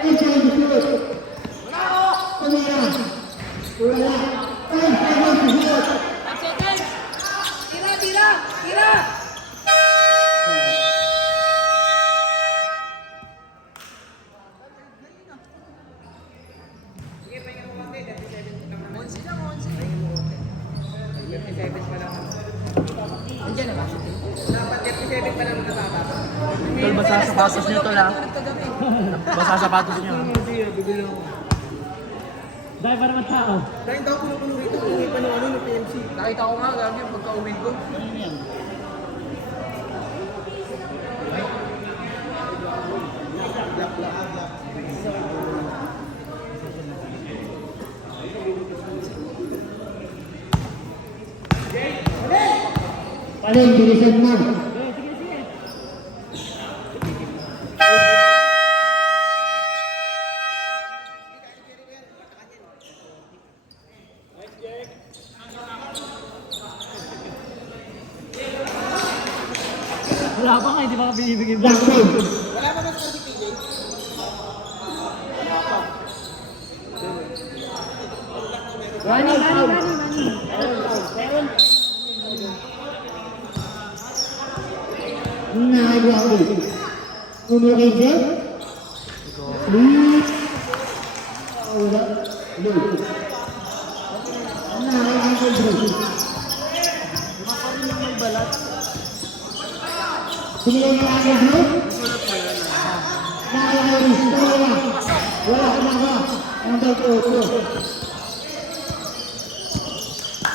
Inside the field. Tumira. Wala. 5 seconds to shoot. 5 seconds! Tira, tira! Tira! Nandiyan na ba? Tol, basa sapatos niyo tol ah. Basa sapatos niyo ah. Dahil para matao. Nakita ko nga, gagi, pagka-uwi ko. Paling, bilisan mo. Wala pa nga, hindi pa ka binibigyan. Black ball. Nagawa ko. Umukay siya. Please. Wala. Blue. Nagawa ko blue. Sinilay na ako blue. Nagawa ko blue. Wala. Nagawa. Ang dito ko.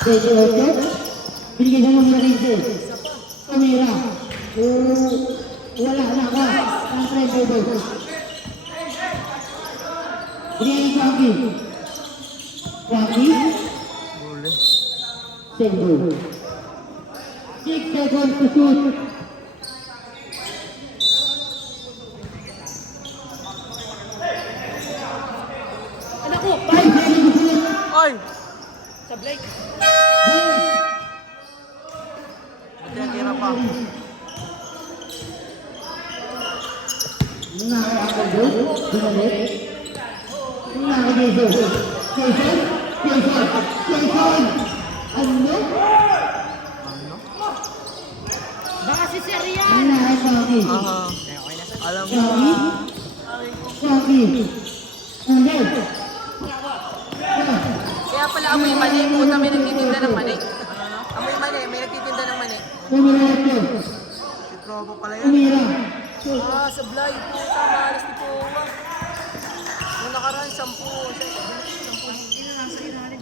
Dito ko. Binigay sa mga rinse. Kamera. Wala na ka. Ang 32. Binigay ko Waki. Waki. Huli. Single. 6 seconds to shoot. Anak ko! 5 seconds to shoot. Ay! Sa Blake! Tira pa. Nakakagod. Bumalik. Nakakagod. Jason. Jason. Jason. Ano? Baka si Sir yan! Nakakagod. Aha. Alam mo. Waki. Waki. Ano? Kaya pala amoy mani, puta may nagtitinda ng mani. Amoy mani, may nagtitinda ng mani. Pumirate. Si Tropo pala yan. Pumira. Ah, sablay, puta, malas ni Powa. Nung nakaraan, 10.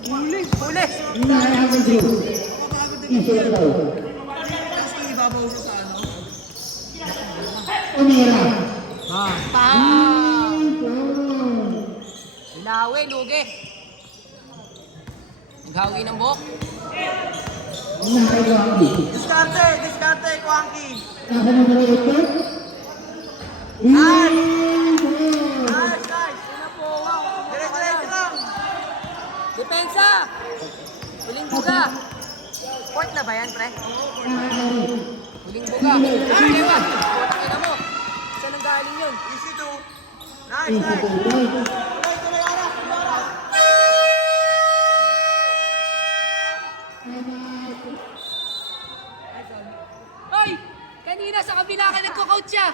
Huli! Huli! Nakakagod. Jason daw. Pumira. Ah! Lawe, lugi. Naghawi ng buhok. Nakakagod. Diskarte! Diskarte, Kwanki! Nakamumirate. Nice! Nice! Sina Powa. Dire-diretso lang! Depensa! Huling buga. Sport na ba yan, pre? Huling buga. Sige ba? Putang ina mo. Saan ang galing yun? Easy to! Nice! Nice! Hoy! Kanina sa kabila ka nagko-coach siya.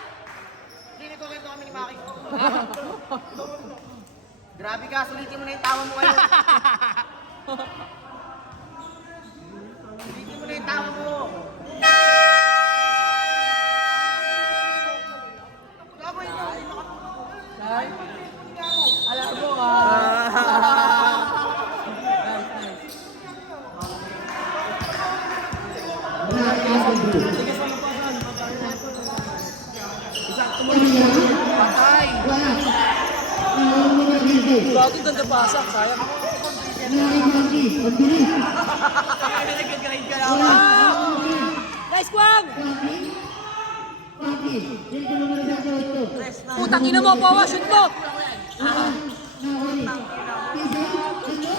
Hindi, nagkukwento kami ni Maki. Grabe ka, sulitin mo na yung tawa mo kayo. Sulitin mo na yung tawa mo. Wala ko yun, hindi makatulog. tumira. Patay! Wala. Number 20. Bago ganda pasak, sayang. Number 20. Ang bilis. Wala. Nice Kwang! 20. 20. Dito naman sa 8. Putang ina mo, Pawa, shoot mo! Nahuli. TJ. Ito.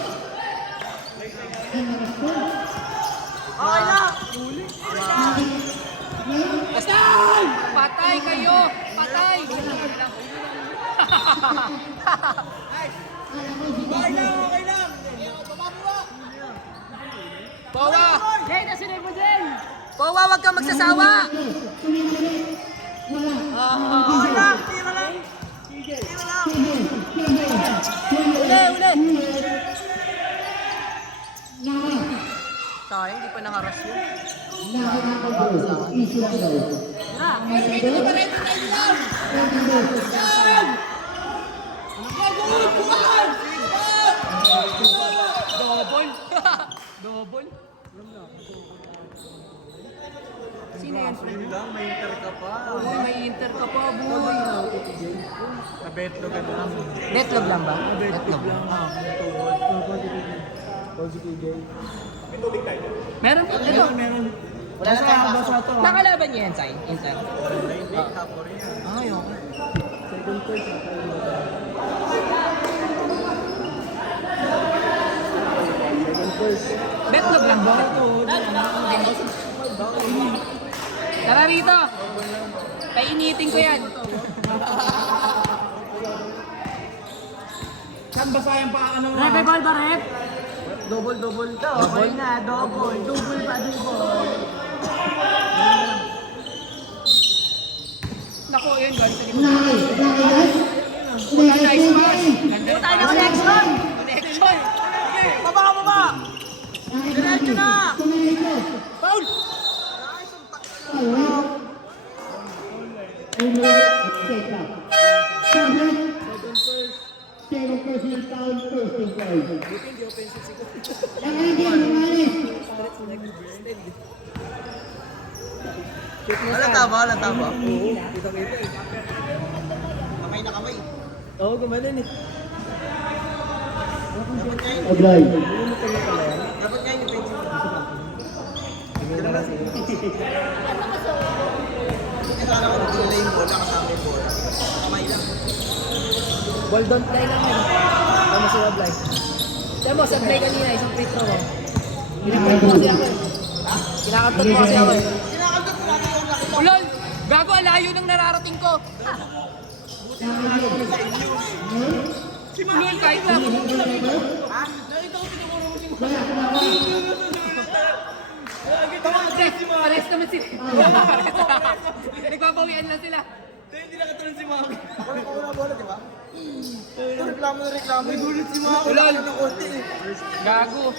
Ang nakascore. Okay lang! Basta! Patay kayo! Patay! Pawa! Pawa, wag kang magsasawa! Okay lang! Tira lang! Tira lang! Uli, uli! Naka. Sayang, di pa nakaras yun. Nakakabos. Issue lang daw. Double! Double! Sino yan, friend? Lang, may inter ka pa. Uy, may inter ka pa, boy! Nabetlo ka na lang. Netlog lang ba? Netlog lang. Meron po, ito. Wala na tayo basa to. Nakalaban niya yan, Sai? Inter? Tapos rin yan. Ay, okay. Betlog lang ba? Tara rito! Painitin ko yan. Saan ba sayang pa ano? Rebe ball ba, Rep? Double, double. Double na, double. Double pa, double. Nako, yun, galing sa likod. Nice pass. Ganda tayo na connection! Connection! Baba, baba! Diretso na! Foul! Personal foul, first and goal. Nangalis. Wala tama, wala tama. Kamay na kamay. Oo, gumanon eh. Oblay. Dapat nga yung defensive. Sana ako nagdala yung bola kasama yung bola. Kamay lang. Ball don't play lang yun. Tama si Wablay. Tiyan mo, sa play kanina, isang free throw. Kinakantot mo kasi ako eh. Kinakantot mo kasi ako eh. Kinakaldag ko natin yung laki. Ulol! Gago, ang layo ng nararating ko. Si Ulol, kahit lang. Pares naman sila. Nagpapawian lang sila. Hindi nakatalan si Maki. Wala ko na bola, di ba? Reklamo na reklamo. May gulit si Maki. Ulol. Ng konti eh. Gago.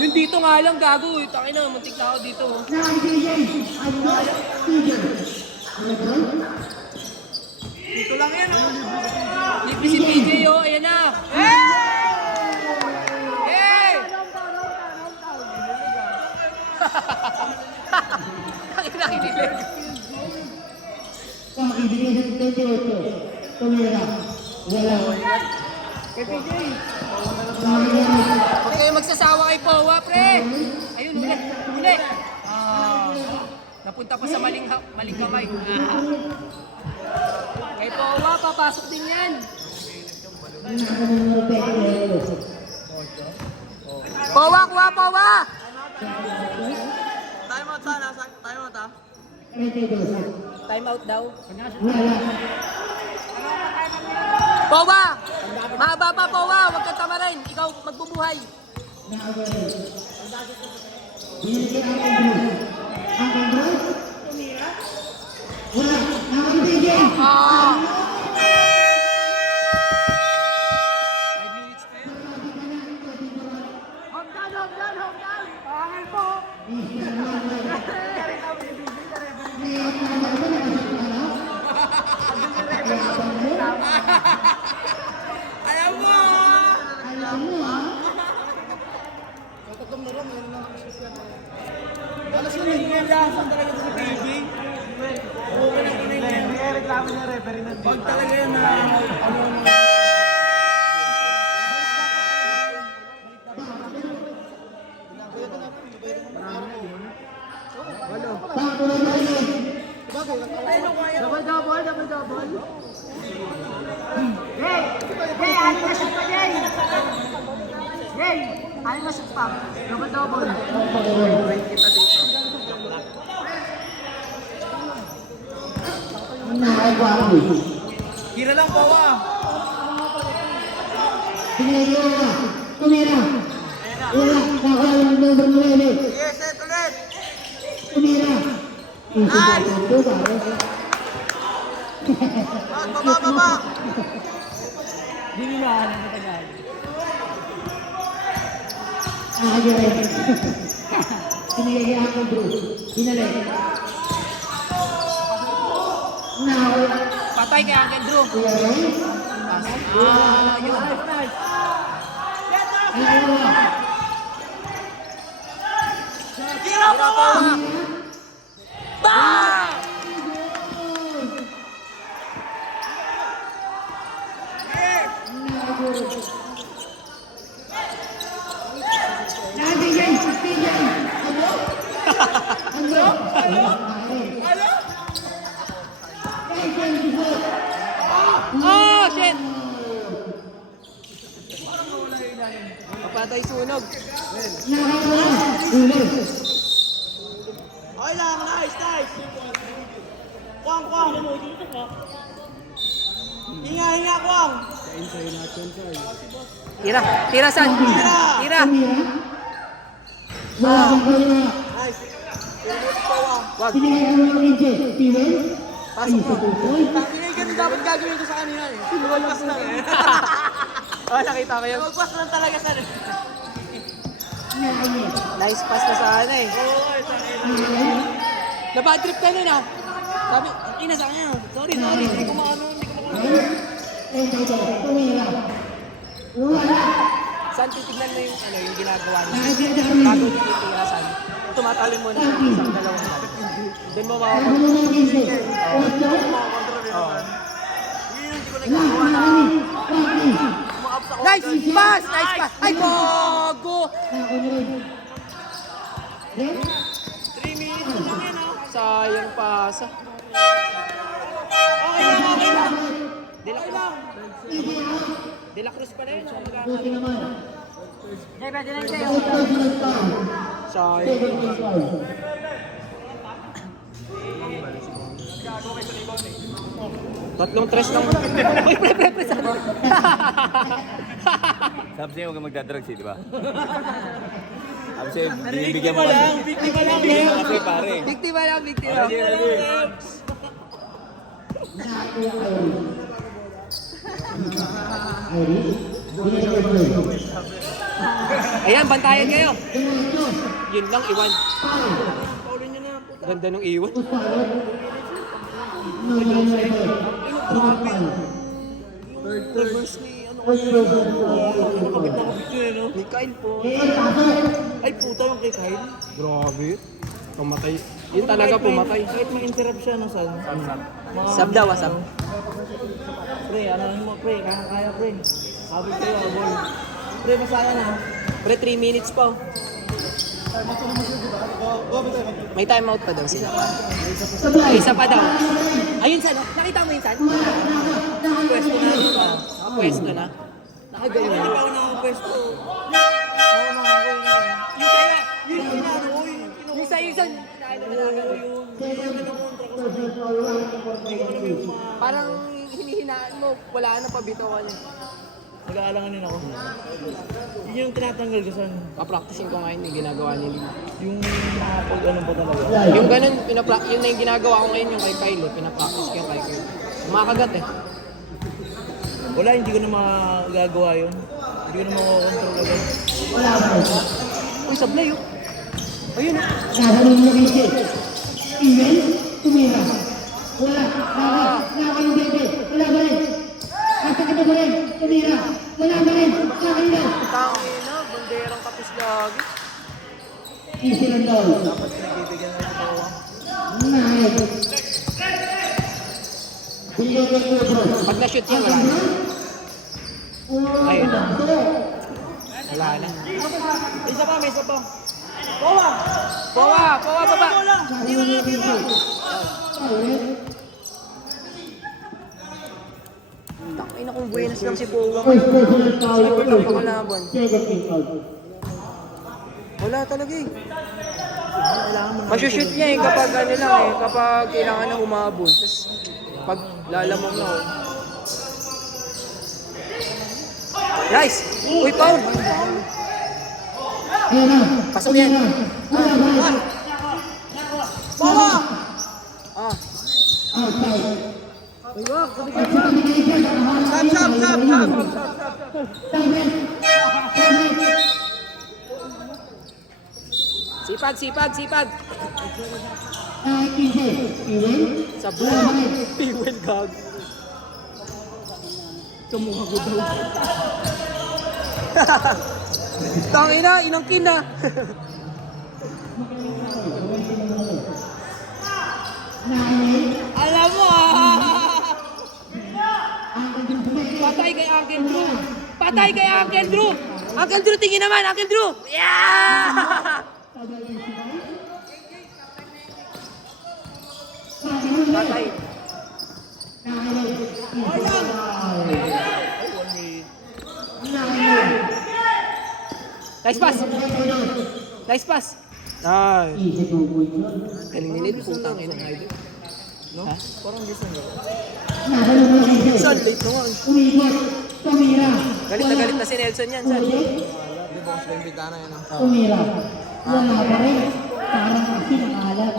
Yung dito nga lang, gago. Takin na, muntik na ako dito. Dito lang yan. Lipi si PJ, oh. Ayan na. Hey! Hey! Nakikinig. Ibigay sa 28. Tumira. Wala. Kay PJ. Huwag kayo magsasawa kay Powa, pre. Ayun, ulit. Ulit. Napunta pa sa maling kamay. Kay Powa, papasok din yan. Powa, kuha, Powa! Time out sana. Time out ha. Time out daw. Wala. Powa! Mahaba pa, Powa. Huwag kang tama rin. Ikaw magbubuhay. Wala. Nakakabigay. Ah! Ayaw mo! Alam mo ha? Alas ko nagnilasan talaga sa PG. Oo, wala ko na yung reklamo niya referee ng pag talaga yan na Double. Hey, ano na shoot pa, Jay? Jay, ano na shoot pa? Double. Kira lang po Tumira. Wala. Nakuha yung number 9. Yes, set ulit. Tumira. Baba. Dinilaan ang Tagalog. Sinigay ako bro. Sinali. Patay kay Uncle Drew. Yun. Kira po! Bang! Oh, shit! Papatay sunog. Okay lang, nice. Kwang. Hinga, Kwang. Tira, San. Tira. Nice. Wag. Sinigay ako ng DJ. Steven? Pasok mo. Hindi ganun dapat gagawin ko sa kanina eh. Lumagpas lang eh. Oh, nakita ko yun. Lumagpas lang talaga sa Nice pass na sana eh. Na-bad trip ka nun ah. Sabi, ina sa kanya. Sorry. Hindi ko maano. Tumira. Wala. San, titignan mo yung ginagawa niya. Bago niya titira, San. Tumatalon mo na sa isang dalawang san. Doon mo Ako ng DJ. Nice pass! Ay, bogo! Ako na rin. 3 minutes lang yan ah. Sayang pasa. Okay lang. De La Cruz pa rin. Buti naman. Sayang. Tatlong tres lang. Uy, pre. Sabi sa'yo, huwag kang magdadrugs eh, di ba? Sabi sa'yo, binibigyan mo Biktima lang. kasi pare. Biktima lang. Ayan, bantayan kayo. Yun lang, iwan. Ganda nung iwan. Reverse ni ano nakabit yun eh no? Ni Kyle po. Ay puta yung kay Kyle. Grabe. Pumatay. Yun talaga pumatay. Kahit may interrupt siya no San. Sab daw, sab. Pre, ano mo pre, kaya pre. Habol kayo, habol. Pre, masaya na. Pre, 3 minutes pa. May timeout pa daw sila. May isa pa daw. Ayun, San. Nakita mo yun, San? Pwesto na yun pa. Pwesto na. Nakagayon. Hindi pa ako nakapwesto. Yung inano ko yun. Yung sa'yo, San. Parang hinihinaan mo. Wala na pabitawan yun. Nag-aalangan din ako. Yun yung tinatanggal ko saan. Papracticing ko ngayon yung ginagawa nila. Yung pag ano pa talaga. Yung ganun, yun na yung ginagawa ko ngayon yung kay Kyle. Pinapractice ko yung kay Kyle. Kumakagat eh. Wala, hindi ko na magagawa yun. Hindi ko na makakontrol agad. Uy, sablay oh. Ayun oh. Nakaroon ng DJ. Steven? Tumira. Wala. Nakaroon bebe. Wala ba rin? Nakakita ba rin? Tumira. Wala ba rin? Nakakita. Tangina, banderang kapis lagi. Easy lang daw. Dapat pinagbibigyan na ito. Nice. Pag na-shoot yan, wala na. Ayun na. Wala na. Isa pa, may isa pa. Powa, baba. Takay na kung buenas lang si Powa. Siyempre lang pangalaban. Wala talaga eh. Masushoot niya eh kapag ano lang eh, kapag kailangan na humabol. Tapos pag lalamang na oh. Nice! Uy, foul! Pasok yan. Bawa! Ah. Sab! Sipag! Sabla! Piwil gag. Kamukha ko daw. Tangina, inangkin na. Alam mo Patay kay Uncle Drew. Uncle Drew, tingin naman, Uncle Drew. Yeah! Patay. Nice pass. Nice. Galing nila, putang ina ng idol. No? Ha? Parang gusto nyo. Son, late na nga. Galit na si Nelson yan, Son. Di ba kasi imbitana yan ah. Wala pa rin. Parang kasi nakalat.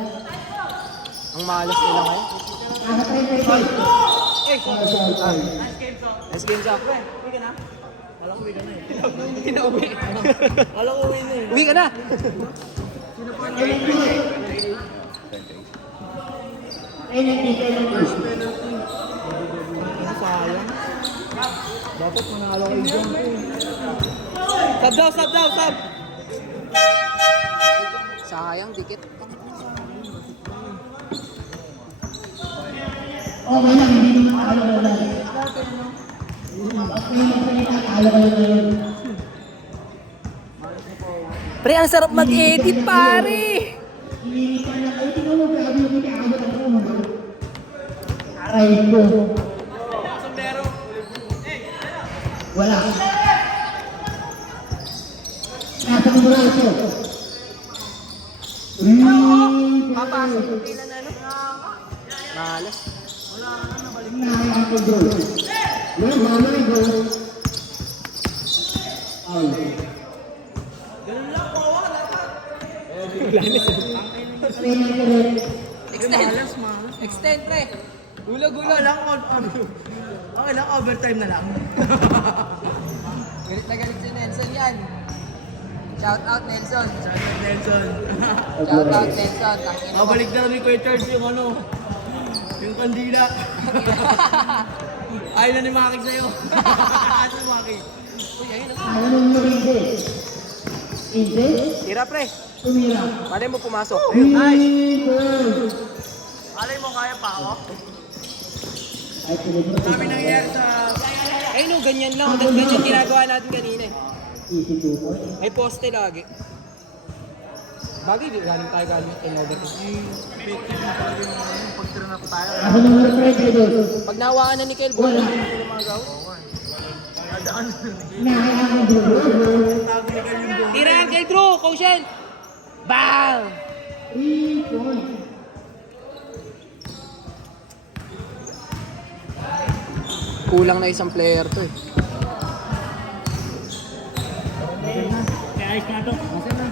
Ang malas nila ngayon. Nice game, Zach. Uwi ka na? Kala ko uwi ka na eh. Hindi na uwi. Kala ko uwi na eh. Uwi ka na! Sayang. Dapat manalo kayo dyan eh. Sub daw! Sayang, dikit. Okay lang, hindi naman talo ka lang. Okay lang, talo ka lang. Pre, ang sarap mag-edit, pare! Hinilipan na kayo, tingnan mo, grabe yung pinaabot ako. Aray ko. Wala. Nasa ng braso. Papasok yung pila na ano? Malas. Nakakapagod. No, mamay ko. Ay. Extend, pre. Gula. Okay lang, overtime na lang. Galit na galit si Nelson yan. Shout out, Nelson. Nelson. Tangina mo. Mabalik na rin ni Kuya Charles yung ano. Yung kandila. Ayaw na ni Maki sa'yo. Ano Maki? Uy, ayun na. Ayaw mo hindi. Hindi? Tira, pre. Tumira. Malay mo pumasok. Nice! Alay mo, kaya pa ako? Ay, tinibot. Dami nangyayari sa... Ayun no, ganyan lang. Ganyan ginagawa natin kanina eh. Easy to po. May poste lagi. Bagay, galing in overtime. Pagtira na tayo. Ako naman na try kayo doon. Pag nahawakan na ni Kel, buwan na yung lumagaw. Nakakapagod. Tira, Uncle Drew! Koushel! Bang! 3 points. Kulang na isang player to eh. Kaya ayos na ito. Masaya na.